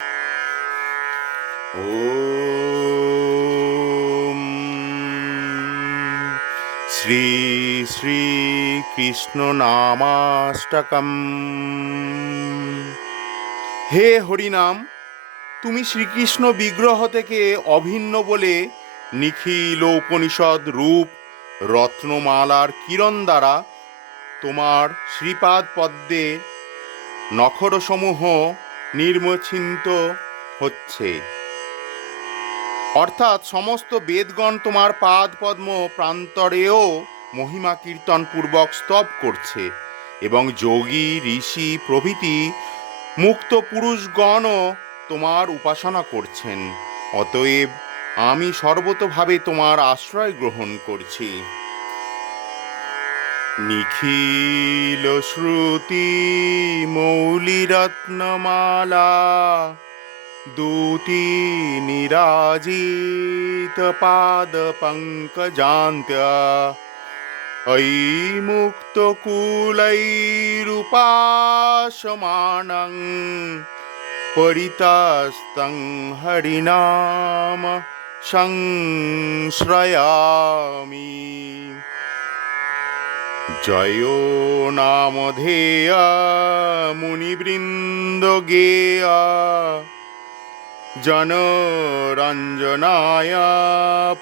ওম শ্রী শ্রী কৃষ্ণ নামাষ্টকম। হে হরিনাম, তুমি শ্রীকৃষ্ণ বিগ্রহ থেকে অভিন্ন বলে নিখিল উপনিষদ রূপ রত্নমালার কিরণ দ্বারা তোমার শ্রীপাদ পদ্মে নখরসমূহ নির্মচিন্ত হচ্ছে। অর্থাৎ সমস্ত বেদগণ তোমার পাদ পদ্ম প্রান্তরেও মহিমা কীর্তন পূর্বক স্তব করছে, এবং যোগী ঋষি প্রভৃতি মুক্ত পুরুষগণও তোমার উপাসনা করছেন। অতএব আমি সর্বতোভাবে তোমার আশ্রয় গ্রহণ করছি। নিখিল শ্রুতি মৌলিরত্নমালা दूती निराजित पाद पंकजान्त्या अयि मुक्तकुलैरुपासमानं परितस्तं हरिनाम संश्रयामि। जयो नामधेया मुनिवृन्द गेया जनरञ्जनाय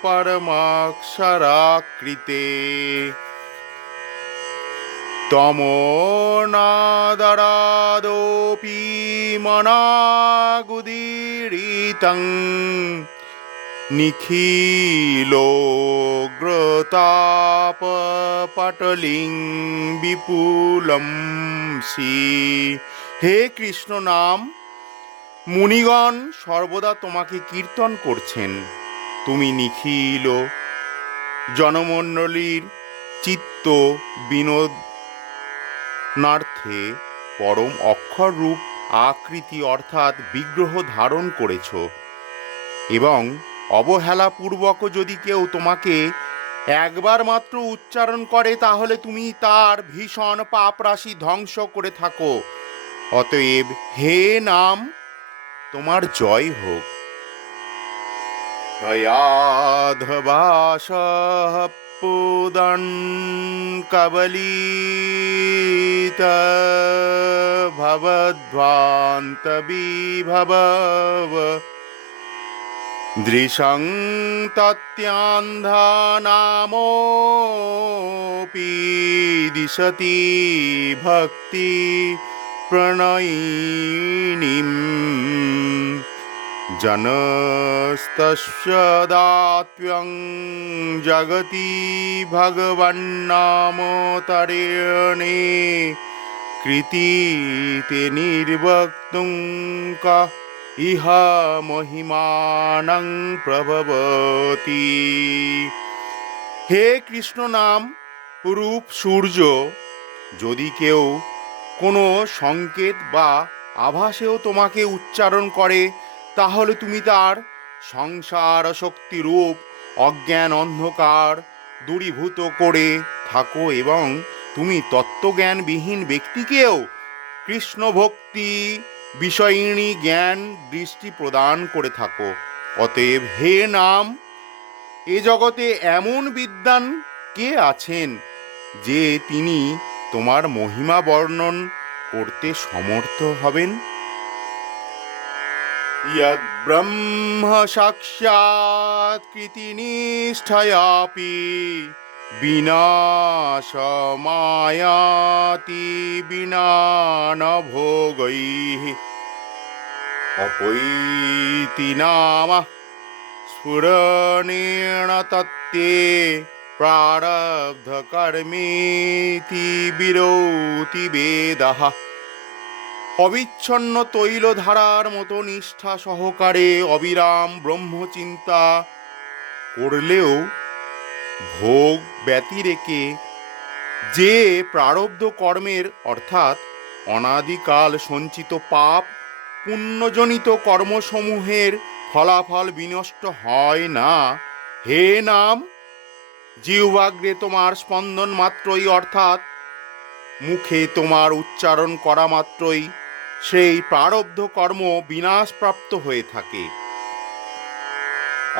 परमाक्षराकृते तमो नादरादोऽपि मनागुदीरितं निखिलोग्रतापपटलिं विपुलं श्री। हे কৃষ্ণ নাম, মুনিগণ সর্বদা তোমাকে কীর্তন করছেন। তুমি নিখিল জনমণ্ডলীর চিত্ত বিনোদনার্থে পরম অক্ষর রূপ আকৃতি অর্থাৎ বিগ্রহ ধারণ করেছ, এবং অবহেলাপূর্বক যদি কেউ তোমাকে একবার মাত্র উচ্চারণ করে তাহলে তুমি তার ভীষণ পাপরাশি ধ্বংস করে থাকো। অতএব হে নাম, তোমার জয় হোক। হয়াধবাসঃ পুদন কবলিত ভবদ্ভ্রান্ত বিভবব দৃশং তত্যান্ধানামোপি দিশতি ভক্তি প্রণয়িনীম जनस्तस्य दात्व्यं जगति भगवन्नामोत्तरेणे कृतीते निर्वक्तुं क इह महिमानं प्रभवति। হে কৃষ্ণ নাম রূপ সূর্য যদি কেউ কোনো সংকেত বা আভাসেও তোমাকে উচ্চারণ করে তাহলে তুমি তার সংসার শক্তি রূপ অজ্ঞান অন্ধকার দূরীভূত করে থাকো, এবং তুমি তত্ত্বজ্ঞানবিহীন ব্যক্তিকেও কৃষ্ণ ভক্তি বিষয়িণী জ্ঞান দৃষ্টি প্রদান করে থাকো। অতএব হে নাম, এ জগতে এমন বিদ্বান কে আছেন যে তিনি তোমার মহিমা বর্ণন করতে সমর্থ হবেন? यद्ब्रह्म साक्षात् कृतिनिष्ठयापि विनाशमायाति विना न भोगैः अपैति नाम स्फुरणेन तत्ते प्रारब्धकर्मेति विरोति वेदः। অবিচ্ছন্ন তৈলধারার মতো নিষ্ঠা সহকারে অবিরাম ব্রহ্মচিন্তা করলেও ভোগ ব্যতিরেকে যে প্রারব্ধ কর্মের অর্থাৎ অনাদিকাল সঞ্চিত পাপ পুণ্যজনিত কর্মসমূহের ফলাফল বিনষ্ট হয় না, হে নাম, জিহ্বাগ্রে তোমার স্পন্দন মাত্রই অর্থাৎ মুখে তোমার উচ্চারণ করা মাত্রই সেই প্রারব্ধ কর্ম বিনাশপ্রাপ্ত হয়ে থাকে।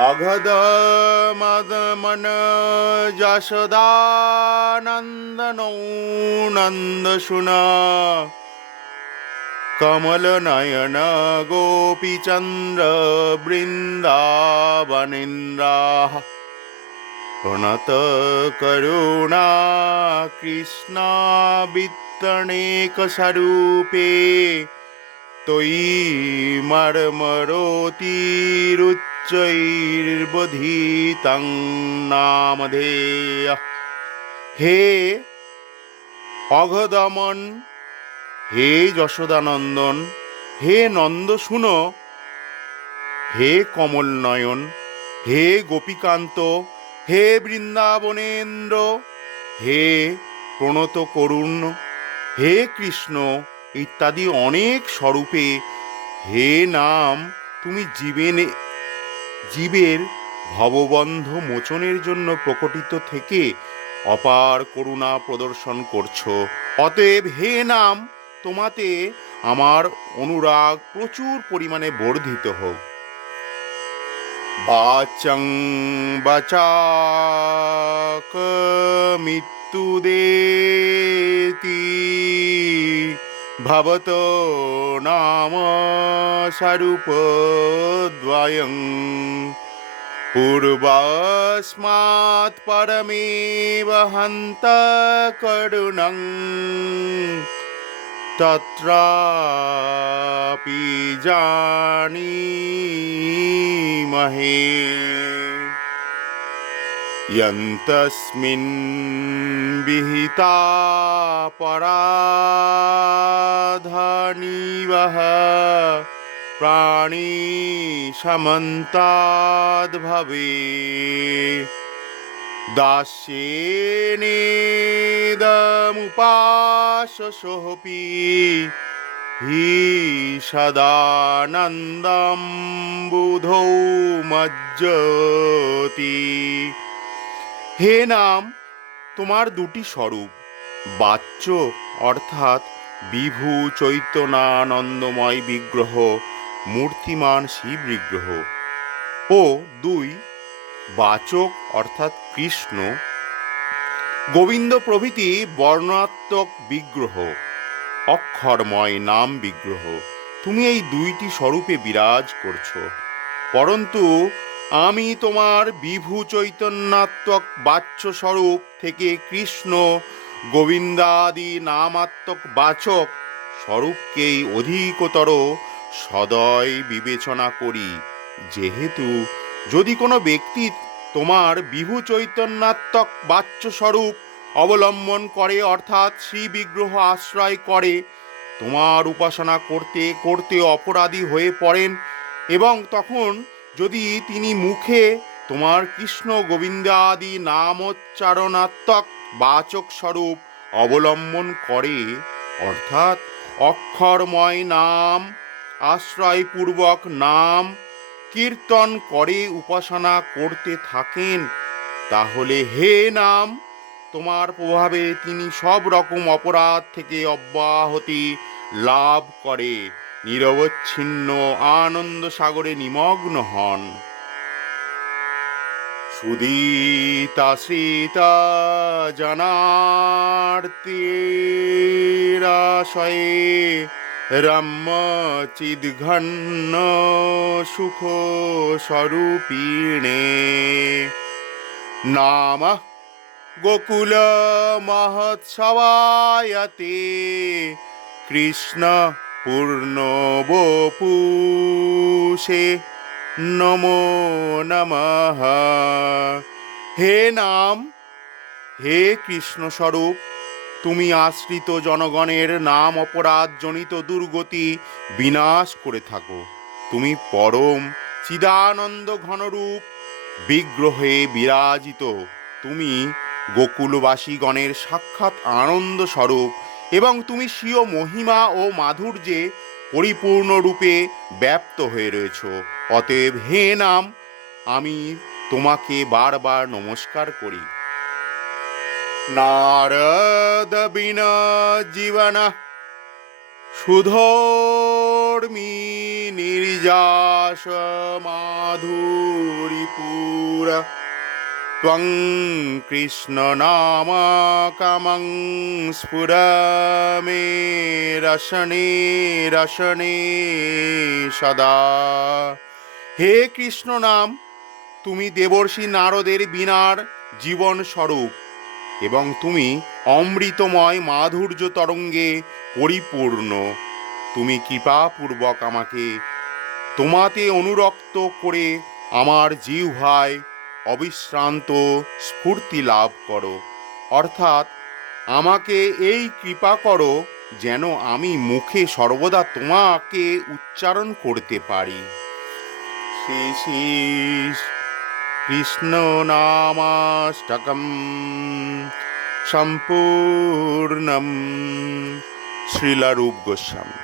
অঘদ মদমন যশোদানন্দন নন্দ শুনা কমল নয়ন গোপীচন্দ্র বৃন্দাবনেন্দ্রা প্রণত করুণা কৃষ্ণা বিত্তনেক স্বরূপে তয়ি মর্মরতিরুচ্চৈর্বধিতং নামধেয়। হে অঘদমন, হে যশোদানন্দন, হে নন্দ শুনো, হে কমল নয়ন, হে গোপীকান্ত, হে বৃন্দাবনেন্দ্র, হে প্রণত করুণ, হে কৃষ্ণ ইত্যাদি অনেক স্বরূপে হে নাম তুমি জীবের ভববন্ধ মোচনের জন্য প্রকটিত থেকে অপার করুণা প্রদর্শন করছো। অতএব হে নাম, তোমাতে আমার অনুরাগ প্রচুর পরিমাণে বর্ধিত হোক। বাচং বাচাক মৃত্যুদেতি ভবত নাম স্বরূপদ্বয়ং পূর্বস্মাৎ পরমেব হন্ত করুণং তত্রাপি জানীমহে यन्तस्मिन् विहिता पराधानीवः प्राणी समन्ताद्भवे दास्येनेदमुपाससोऽपि हि सदानन्दं बुधौ मज्जति। হে নাম, তোমার দুটি স্বরূপ, বাচ্য অর্থাৎ বিভু চৈতন্যানন্দময় বিগ্রহ, মূর্তিমান শিব বিগ্রহ, ও দুই বাচক অর্থাৎ কৃষ্ণ গোবিন্দ প্রভৃতি বর্ণাত্মক বিগ্রহ, অক্ষরময় নাম বিগ্রহ। তুমি এই দুইটি স্বরূপে বিরাজ করছো, পরন্তু আমি তোমার বিভু চৈতন্যাত্মক বাচ্য স্বরূপ থেকে কৃষ্ণ গোবিন্দাদি নামাত্মক বাচক স্বরূপকেই অধিকতর সদয় বিবেচনা করি। যেহেতু যদি কোনো ব্যক্তি তোমার বিভু চৈতন্যাত্মক বাচ্য স্বরূপ অবলম্বন করে অর্থাৎ শ্রী বিগ্রহ আশ্রয় করে তোমার উপাসনা করতে করতে অপরাধী হয়ে পড়েন, এবং তখন যদি তিনি মুখে তোমার কৃষ্ণ গোবিন্দাদি নামোচ্চারণাত্মক বাচক স্বরূপ অবলম্বন করে অর্থাৎ অক্ষরময় নাম আশ্রয়পূর্বক নাম কীর্তন করে উপাসনা করতে থাকেন, তাহলে হে নাম, তোমার প্রভাবে তিনি সব রকম অপরাধ থেকে অব্যাহতি লাভ করে নিরবচ্ছিন্ন আনন্দ সাগরে নিমগ্ন হন। সুদিতাশ্রিতা জনার্তিরাশয়ে রম্য চিদ্ঘন্ন সুখ স্বরূপিণে নাম গোকুল মহোৎসবায়তে কৃষ্ণ পূর্ণ বপুষে নমো নমঃ। হে নাম, হে কৃষ্ণ স্বরূপ, তুমি আশ্রিত জনগণের নাম অপরাধ জনিত দুর্গতি বিনাশ করে থাকো। তুমি পরম চিদানন্দ ঘনরূপ বিগ্রহে বিরাজিত, তুমি গোকুলবাসীগণের সাক্ষাৎ আনন্দ স্বরূপ এবং তুমি স্বীয় মহিমা ও মাধুর্যে পরিপূর্ণরূপে ব্যপ্ত হয়ে রয়েছ। অতএব হে নাম, আমি তোমাকে বারবার নমস্কার করি। নারদ বিনা জীবন সুধর্মী নির্যাস মাধুরীপুর ত্বং কৃষ্ণ নাম কামং স্ফুরমে রসনে রসনে সদা। হে কৃষ্ণ নাম, তুমি দেবর্ষি নারদের বীণার জীবন স্বরূপ এবং তুমি অমৃতময় মাধুর্য তরঙ্গে পরিপূর্ণ। তুমি কৃপাপূর্বক আমাকে তোমাতে অনুরক্ত করে আমার জিহ্বায় অবিশ্রান্ত স্ফূর্তি লাভ করো, অর্থাৎ আমাকে এই কৃপা করো যেন আমি মুখে সর্বদা তোমাকে উচ্চারণ করতে পারি। শ্রী শ্রী কৃষ্ণ নামাষ্টকম সম্পূর্ণম। শ্রীলা রূপ গোস্বামী।